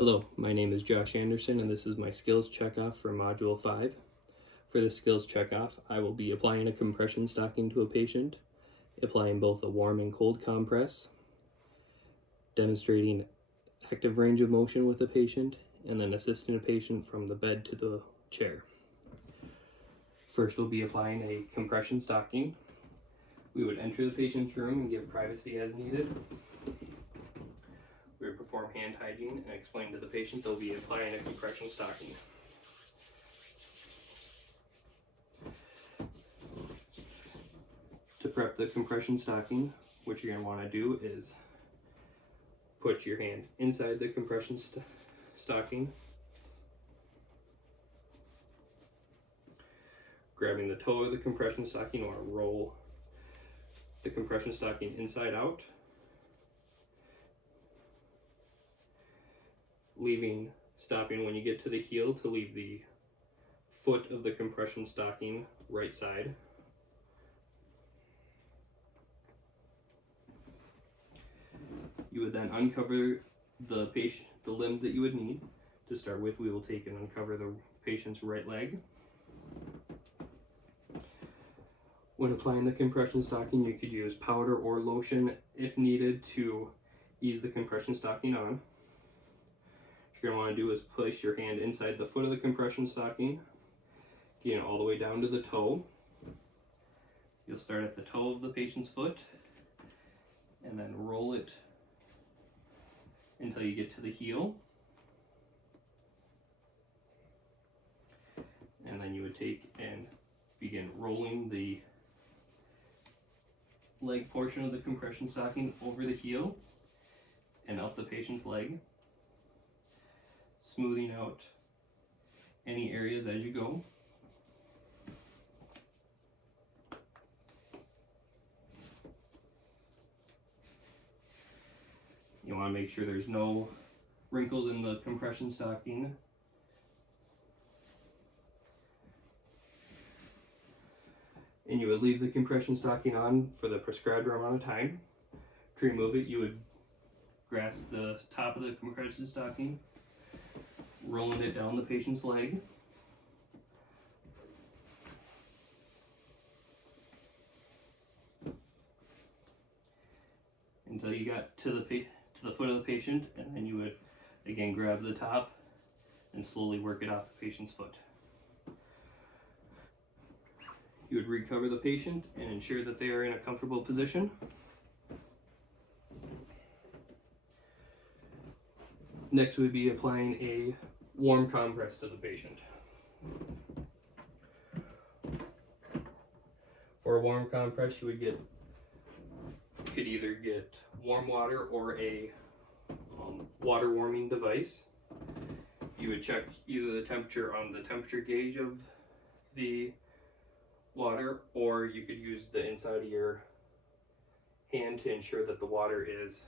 Hello, my name is Josh Anderson and this is my skills checkoff for Module 5. For the skills checkoff, I will be applying a compression stocking to a patient, applying both a warm and cold compress, demonstrating active range of motion with the patient, and then assisting a patient from the bed to the chair. First, we'll be applying a compression stocking. We would enter the patient's room and give privacy as needed. We would perform hand hygiene and explain to the patient they'll be applying a compression stocking. To prep the compression stocking, what you're going to want to do is put your hand inside the compression stocking, grabbing the toe of the compression stocking. You want to roll the compression stocking inside out, stopping when you get to the heel to leave the foot of the compression stocking right side. You would then uncover the limbs that you would need. To start with, we will take and uncover the patient's right leg. When applying the compression stocking, you could use powder or lotion if needed to ease the compression stocking on. What you're going to want to do is place your hand inside the foot of the compression stocking, getting all the way down to the toe. You'll start at the toe of the patient's foot and then roll it until you get to the heel. And then you would take and begin rolling the leg portion of the compression stocking over the heel and up the patient's leg, smoothing out any areas as you go. You want to make sure there's no wrinkles in the compression stocking. And you would leave the compression stocking on for the prescribed amount of time. To remove it, you would grasp the top of the compression stocking, rolling it down the patient's leg. Until you got to the foot of the patient, and then you would again grab the top and slowly work it off the patient's foot. You would recover the patient and ensure that they are in a comfortable position. Next, we'd be applying a warm compress to the patient. For a warm compress, you could either get warm water or a water warming device. You would check either the temperature on the temperature gauge of the water, or you could use the inside of your hand to ensure that the water is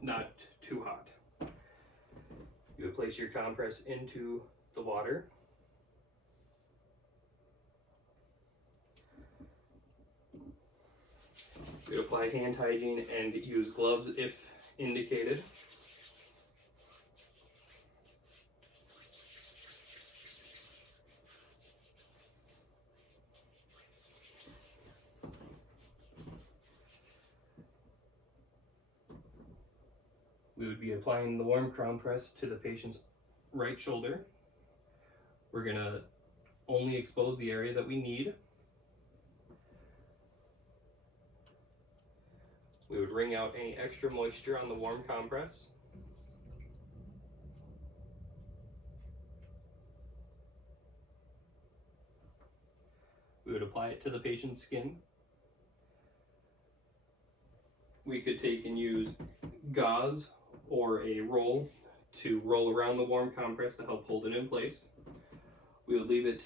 not too hot. You would place your compress into the water. You would apply hand hygiene and use gloves if indicated. We would be applying the warm compress to the patient's right shoulder. We're going to only expose the area that we need. We would wring out any extra moisture on the warm compress. We would apply it to the patient's skin. We could take and use gauze or a roll to roll around the warm compress to help hold it in place. We would leave it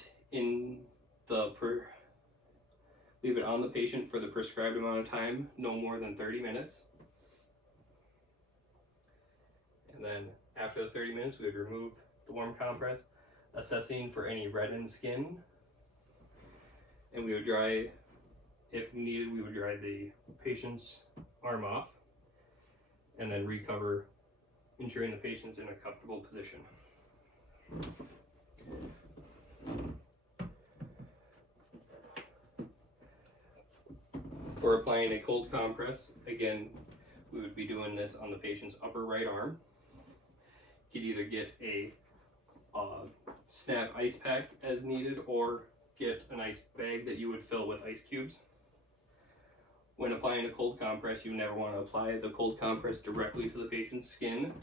on the patient for the prescribed amount of time, no more than 30 minutes. And then after the 30 minutes, we would remove the warm compress, assessing for any reddened skin. And we would dry, if needed, we would dry the patient's arm off and then recover ensuring the patient's in a comfortable position. For applying a cold compress, again, we would be doing this on the patient's upper right arm. You could either get a snap ice pack as needed, or get an ice bag that you would fill with ice cubes. When applying a cold compress, you never want to apply the cold compress directly to the patient's skin.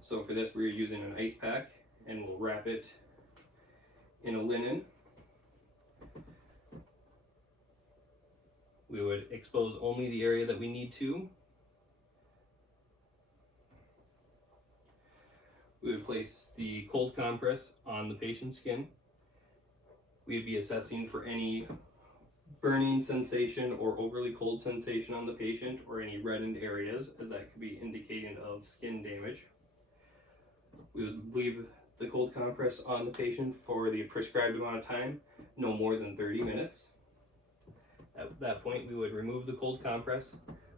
So for this, we're using an ice pack, and we'll wrap it in a linen. We would expose only the area that we need to. We would place the cold compress on the patient's skin. We'd be assessing for any burning sensation or overly cold sensation on the patient, or any reddened areas, as that could be indicating of skin damage. We would leave the cold compress on the patient for the prescribed amount of time, no more than 30 minutes. At that point, we would remove the cold compress,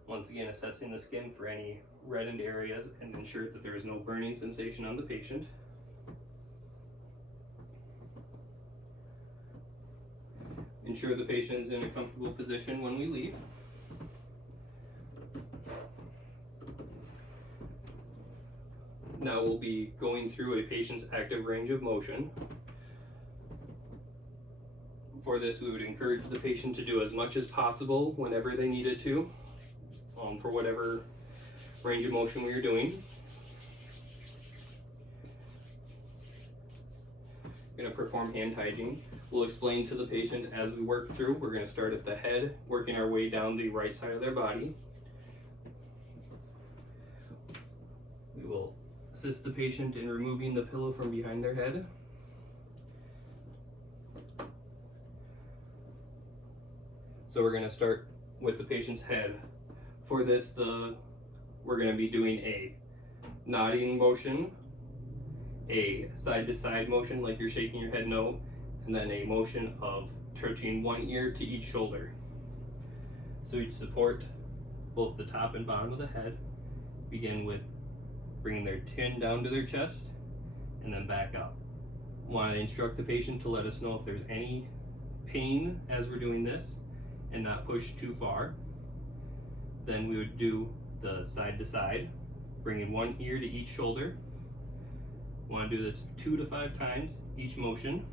once again assessing the skin for any reddened areas and ensure that there is no burning sensation on the patient. Ensure the patient is in a comfortable position when we leave. Now we'll be going through a patient's active range of motion. For this, we would encourage the patient to do as much as possible whenever they needed to, for whatever range of motion we are doing. We're going to perform hand hygiene. We'll explain to the patient as we work through. We're going to start at the head, working our way down the right side of their body. We will assist the patient in removing the pillow from behind their head. So we're going to start with the patient's head. For this, we're going to be doing a nodding motion, a side-to-side motion like you're shaking your head no, and then a motion of touching one ear to each shoulder. So we'd support both the top and bottom of the head. Begin with bringing their chin down to their chest and then back up. Want to instruct the patient to let us know if there's any pain as we're doing this, and not push too far. Then we would do the side to side, bringing one ear to each shoulder. Want to do this 2 to 5 times each motion.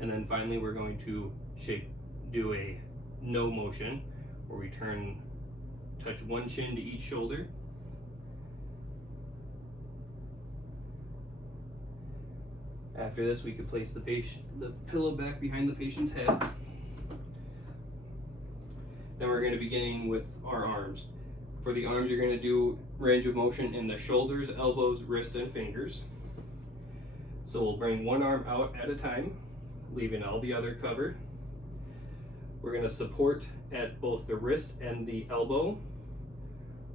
And then finally we're going to do a no motion, where we touch one chin to each shoulder. After this, we could place the pillow back behind the patient's head. Then we're going to be beginning with our arms. For the arms, you're going to do range of motion in the shoulders, elbows, wrists, and fingers. So we'll bring one arm out at a time, leaving all the other covered. We're going to support at both the wrist and the elbow.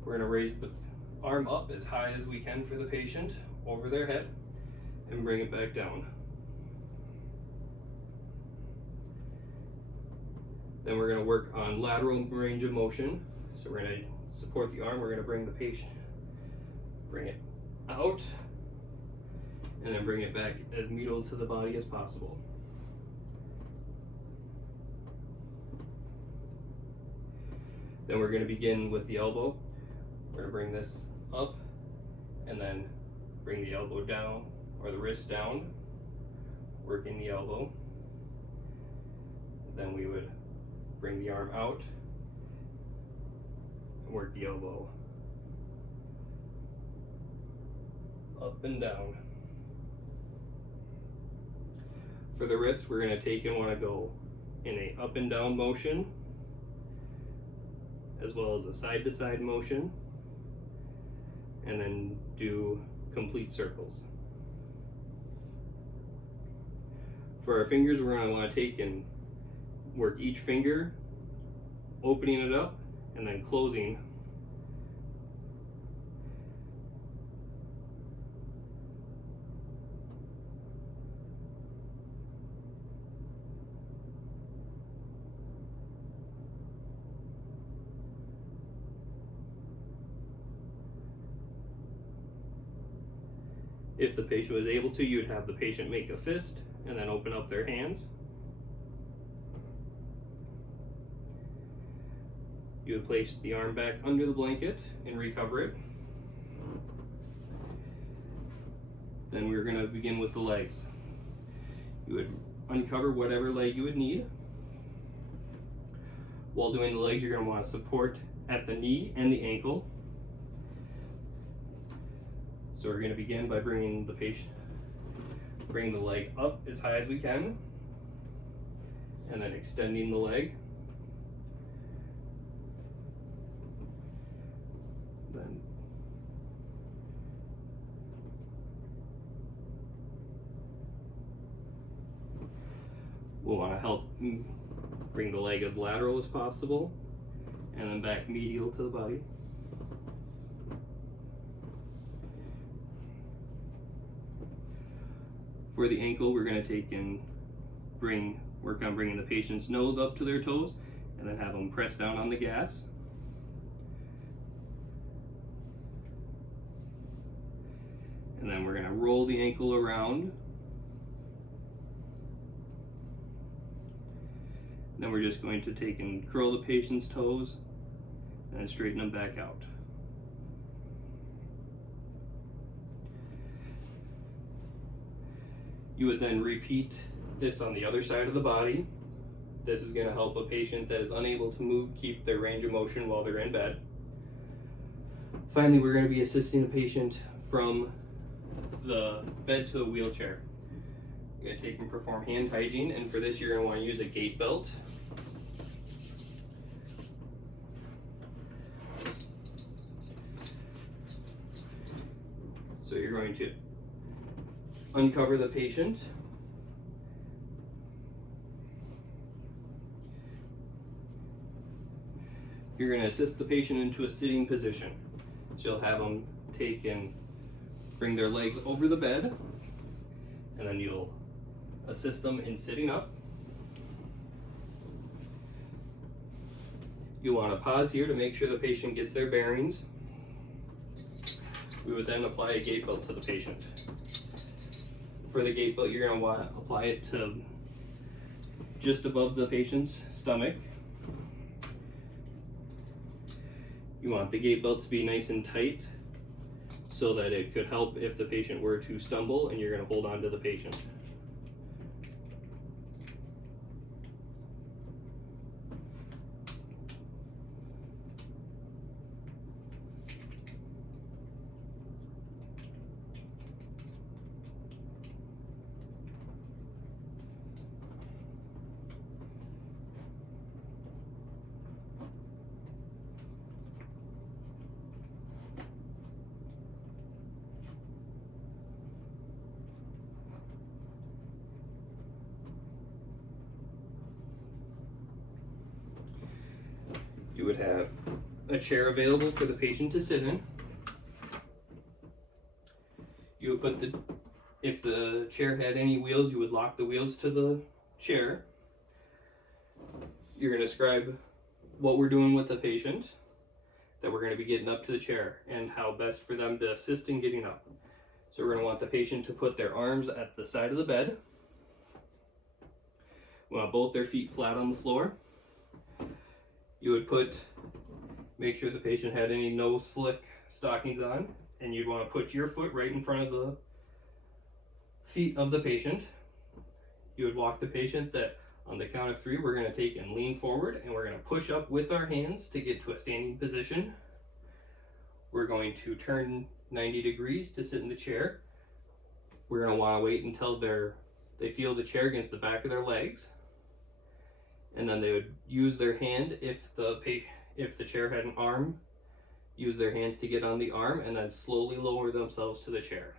We're going to raise the arm up as high as we can for the patient over their head and bring it back down. Then we're going to work on lateral range of motion. So we're going to support the arm, we're going to bring the patient, bring it out, and then bring it back as medial to the body as possible. Then we're going to begin with the elbow. We're going to bring this up and then bring the elbow down, or the wrist down, working the elbow. Then we would bring the arm out and work the elbow up and down. For the wrist, we're going to take and want to go in a up and down motion, as well as a side to side motion, and then do complete circles. For our fingers, we're going to want to take and work each finger, opening it up and then closing. If the patient was able to, you would have the patient make a fist and then open up their hands. You would place the arm back under the blanket and recover it. Then we're going to begin with the legs. You would uncover whatever leg you would need. While doing the legs, you're going to want to support at the knee and the ankle. So we're going to begin by bringing the leg up as high as we can, and then extending the leg. Then we'll want to help bring the leg as lateral as possible, and then back medial to the body. For the ankle, we're going to take and work on bringing the patient's nose up to their toes, and then have them press down on the gas. And then we're going to roll the ankle around. Then we're just going to take and curl the patient's toes and straighten them back out. You would then repeat this on the other side of the body. This is going to help a patient that is unable to move keep their range of motion while they're in bed. Finally, we're going to be assisting the patient from the bed to a wheelchair. You're going to take and perform hand hygiene, and for this you're going to want to use a gait belt. So you're going to uncover the patient. You're going to assist the patient into a sitting position. So you'll have them take and bring their legs over the bed, and then you'll assist them in sitting up. You'll want to pause here to make sure the patient gets their bearings. We would then apply a gait belt to the patient. For the gait belt, you're going to want to apply it to just above the patient's stomach. You want the gait belt to be nice and tight so that it could help if the patient were to stumble, and you're going to hold on to the patient. You would have a chair available for the patient to sit in. You would put if the chair had any wheels, you would lock the wheels to the chair. You're going to describe what we're doing with the patient, that we're going to be getting up to the chair, and how best for them to assist in getting up. So we're going to want the patient to put their arms at the side of the bed. We want both their feet flat on the floor. You would make sure the patient had any no slick stockings on, and you'd want to put your foot right in front of the feet of the patient. You would walk the patient that on the count of 3, we're going to take and lean forward, and we're going to push up with our hands to get to a standing position. We're going to turn 90 degrees to sit in the chair. We're going to want to wait until they feel the chair against the back of their legs. And then they would use their hand, if the chair had an arm, use their hands to get on the arm, and then slowly lower themselves to the chair.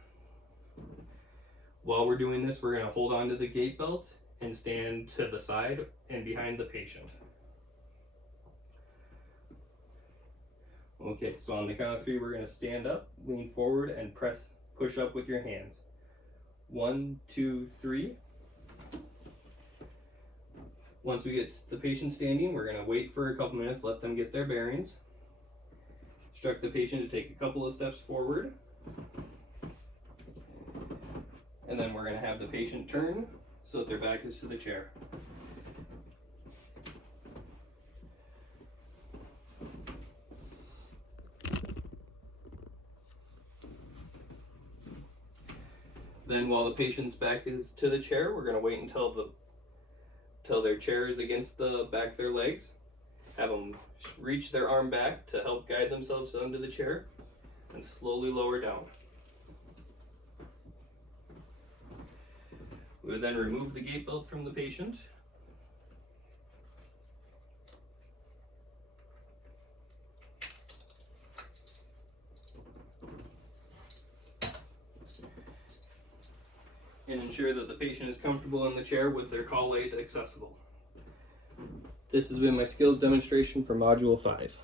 While we're doing this, we're going to hold on to the gait belt and stand to the side and behind the patient. Okay, so on the count of 3, we're going to stand up, lean forward, and push up with your hands. 1, 2, 3. Once we get the patient standing, we're going to wait for a couple minutes, let them get their bearings. Instruct the patient to take a couple of steps forward. And then we're going to have the patient turn so that their back is to the chair. Then while the patient's back is to the chair, we're going to wait until their chair is against the back of their legs. Have them reach their arm back to help guide themselves onto the chair and slowly lower down. We would then remove the gait belt from the patient. And ensure that the patient is comfortable in the chair with their call aid accessible. This has been my skills demonstration for Module 5.